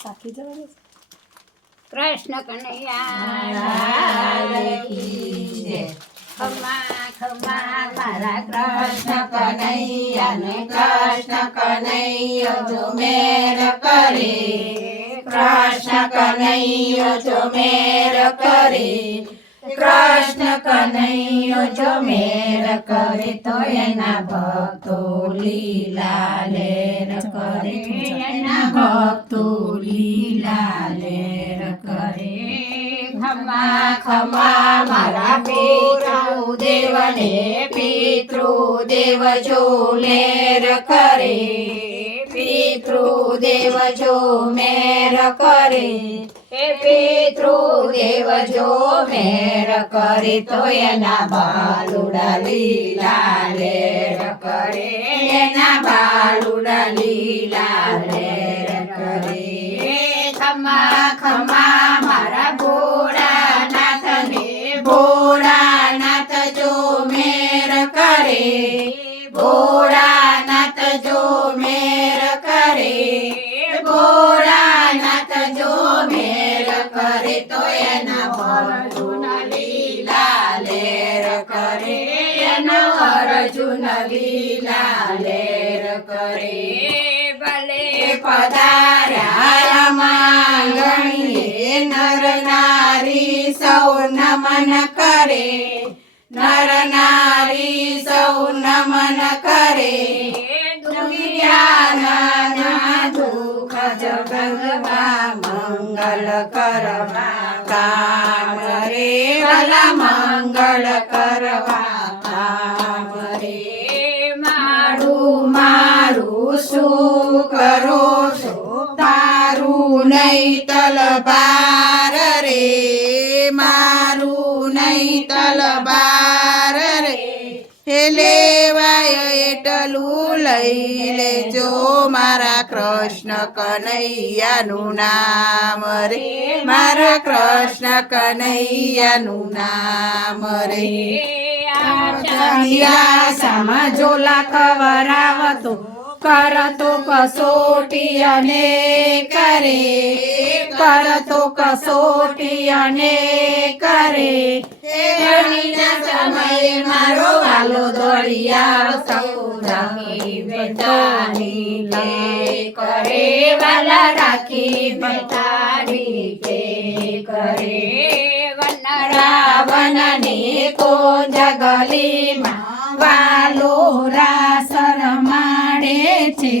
સાખી જવાનું કૃષ્ણ કનૈયા ખમા ખમા મારા કૃષ્ણ કનૈયાને કૃષ્ણ કનૈયો જો મેર કરે કૃષ્ણ કનૈયો જો મેર કરે કૃષ્ણ કનૈયો જો મેર કરે તો એના ભક્તો લીલા લેર કરે એના ભક્તો લીલા લેર કરે ખમા ખમા મારા પિતૃદેવને પિતૃદેવ જો લેર કરે પિતૃદેવ જો મેર કરે એ પિતૃદેવ જો મેર કરે તો એના બાલુડા લીલા લેર કરે એના બાલુડા લીલા લેર કરે ખમા ખમા મારા ભોળાનાથને ભોળાનાથ જો મેર કરે ભોળાનાથ જો મેર કરે ભોળાનાથ જો મેર કરે તો એના અર્જુન લીલા લેર કરે એનો અર્જુન લીલા લેર કરે ભલે પધાર્યા માંગણીએ નર નારી સૌ નમન કરે નર નારી સૌ નમન કરે દુનિયાના દુઃખ જગતમાં મંગળ કરવા કામ રે ભલા મંગળ કરવા કામ રે મારું મારું શું કરો છો તારું નહીં તલબાર રે મારું નહીં તલબાર રે હે લેવાય એટલું લઈ લેજો મારા કૃષ્ણ કનૈયાનું નામ રે મારા કૃષ્ણ કનૈયાનું નામ રે આશામાં ઝોલા ખવરાવતો કરતો કસોટી અને કરે કરતો કસોટી અને કરે ઘણીના સમયે મારો વાલો દોડિયા સૌ રાખી બેટાની લે કરે વાલા રાખી બેટાની લે કરે રાવણની કોંજ ગલીમાં વાલો રાસ રમાડે છે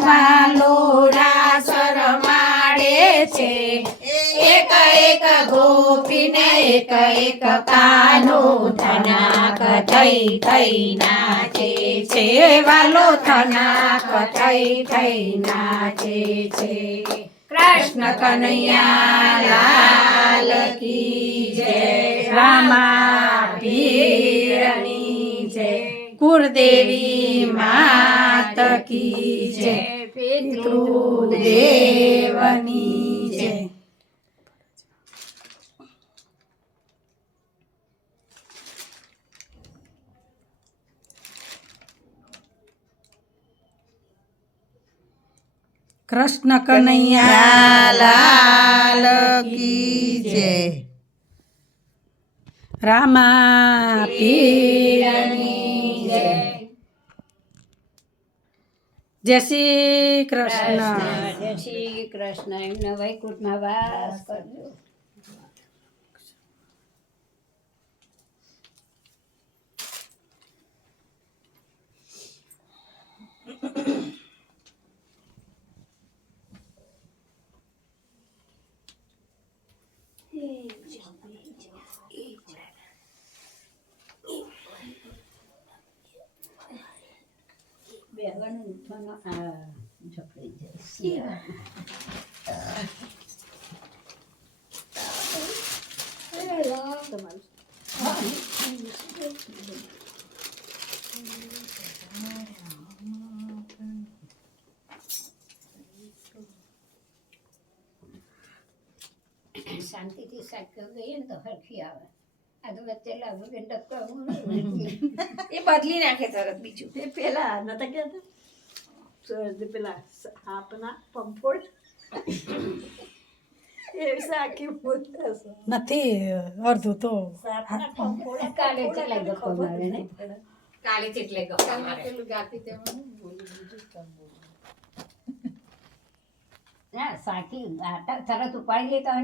વાલો રાસ રમાડે છે એક એક ગોપીને એક એક કાનો થનાક થઈ થઈ નાચે છે વાલો થનાક થઈ થઈ નાચે છે કૃષ્ણ કનૈયા લાલ કી જય રામા પીરની જય કુળદેવી માત કી જય પિતૃદેવની જય કૃષ્ણ કનૈયા લાલ કી જય રામા પીરની જય જય શ્રી કૃષ્ણ જય શ્રી કૃષ્ણ એમને વૈકુંઠમાં વાસ કરજો બેવાનું ઉઠવાનો આ ઝપડી જાય તમારું શાંતિથી સાચો ગઈએ ને તો હરખી આવે આ તો વચ્ચે લાગુ કે ડક્કા એ બદલી નાખે તરત બીજું પેલા નતા કહેતા પેલા આપના પંફોડ નથી અડધું તો કાલે કેટલાય ગપ્પા મારે ને કાલે એટલે ગપ્પા મારે ના સાચી તરત ઉપાડી લેતા હોય